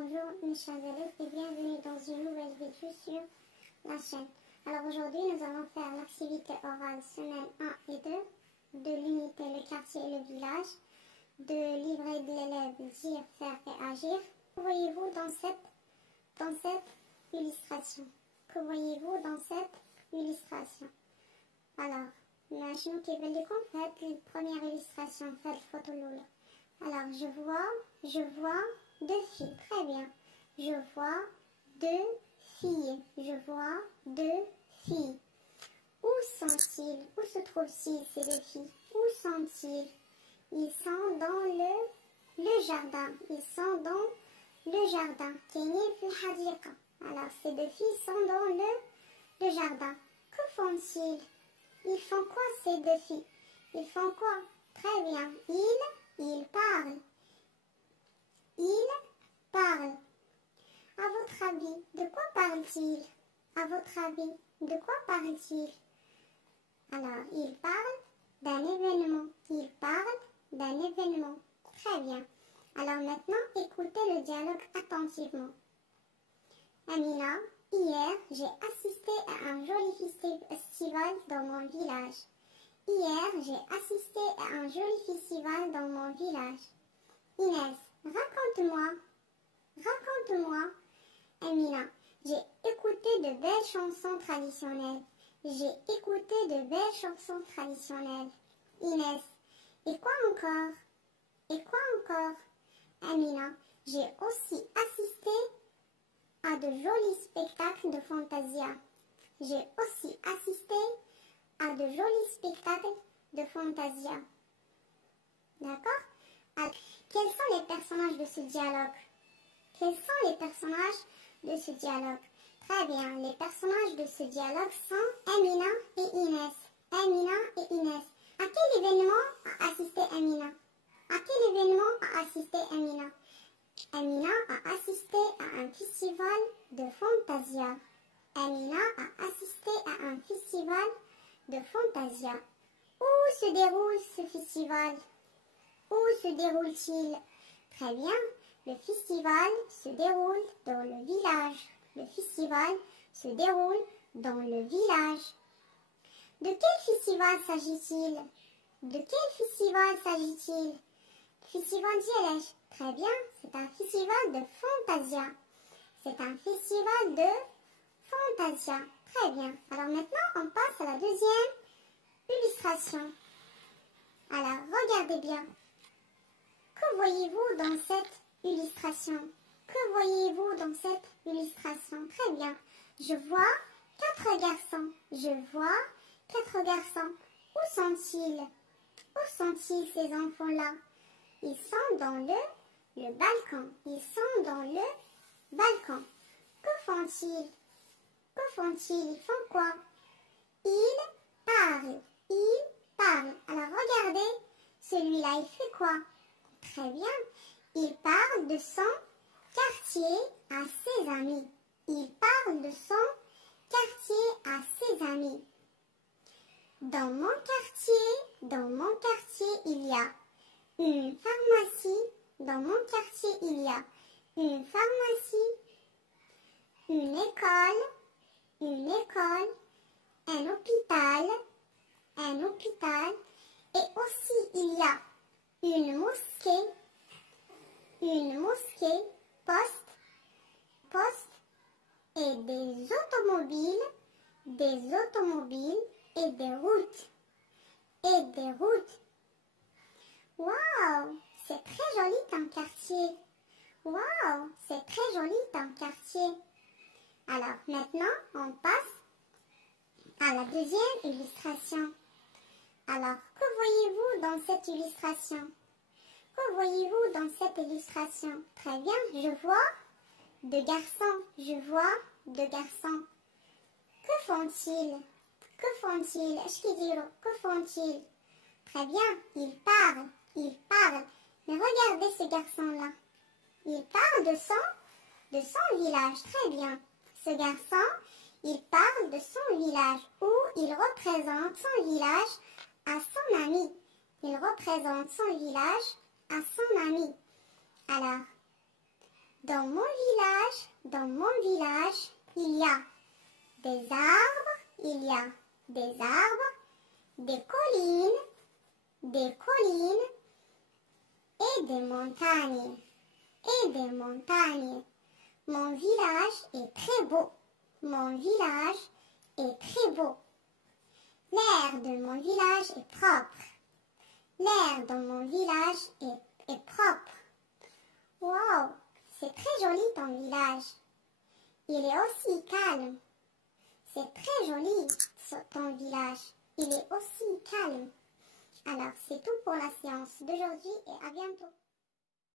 Bonjour mes chers élèves et bienvenue dans une nouvelle vidéo sur la chaîne. Alors aujourd'hui nous allons faire l'activité orale semaine 1 et 2 de l'unité le quartier et le village, de livret de l'élève dire, faire et agir. Que voyez-vous dans cette illustration? Que voyez-vous dans cette illustration? Alors, imaginons qu'il veut dire qu'on fait la première illustration, faites photo loulou. Alors je vois deux filles, très bien. Je vois deux filles, je vois deux filles. Où sont-ils? Où se trouvent-ils ces deux filles? Où sont-ils? Ils sont dans le jardin. Ils sont dans le jardin. Alors ces deux filles sont dans le jardin. Que font-ils? Ils font quoi ces deux filles? Ils font quoi? Très bien. Ils parlent. Ils parlent. À votre avis, de quoi parlent-ils? À votre avis, de quoi parlent-ils? Alors, ils parlent d'un événement. Ils parlent d'un événement. Très bien. Alors maintenant, écoutez le dialogue attentivement. Amina, hier, j'ai assisté à un joli festival dans mon village. Hier, j'ai assisté à un joli festival dans mon village. Inès, raconte-moi. Amina, j'ai écouté de belles chansons traditionnelles. J'ai écouté de belles chansons traditionnelles. Inès, et quoi encore? Et quoi encore? Amina, j'ai aussi assisté à de jolis spectacles de fantasia. J'ai aussi assisté à de jolis spectacles de fantasia. D'accord? Alors, quels sont les personnages de ce dialogue? Quels sont les personnages de ce dialogue? Très bien, les personnages de ce dialogue sont Amina et Inès. Amina et Inès. À quel événement a assisté Amina? À quel événement a assisté Amina? Amina a assisté à un festival de fantasia. Amina a assisté à un festival de fantasia. Où se déroule ce festival? Où se déroule-t-il? Très bien, le festival se déroule dans le village. Le festival se déroule dans le village. De quel festival s'agit-il? De quel festival s'agit-il? Festival d'Ielège. Très bien, c'est un festival de fantasia. C'est un festival de fantasia. Très bien. Alors maintenant, on passe à la deuxième illustration. Alors, regardez bien. Que voyez-vous dans cette illustration? Que voyez-vous dans cette illustration? Très bien. Je vois 4 garçons. Je vois 4 garçons. Où sont-ils? Où sont-ils ces enfants-là? Ils sont dans le balcon. Ils sont dans le balcon. Que font-ils? Que font-ils? Ils font quoi? Ils parlent. Ils parlent. Alors regardez, celui-là, il fait quoi? Très bien. Il parle de son quartier à ses amis. Il parle de son quartier à ses amis. Dans mon quartier, il y a une pharmacie. Dans mon quartier, il y a une pharmacie, une école, un hôpital, et aussi il y a une mosquée, poste, et des automobiles, et des routes, Waouh, c'est très joli ton quartier. Waouh, c'est très joli ton quartier. Alors maintenant, on passe à la deuxième illustration. Alors, que voyez-vous dans cette illustration? Que voyez-vous dans cette illustration? Très bien, je vois 2 garçons. Je vois 2 garçons. Que font-ils? Que font-ils? Que font-ils? Très bien, ils parlent. Mais regardez ce garçon-là. Il parle de son village. Très bien. Ce garçon, il parle de son village où il représente son village à son ami. Il représente son village à son ami. Alors, Dans mon village, il y a des arbres, des collines et des montagnes, Mon village est très beau. L'air de mon village est propre. Est propre. Wow, c'est très joli ton village. Il est aussi calme. C'est très joli ton village. Il est aussi calme. Alors, c'est tout pour la séance d'aujourd'hui et à bientôt.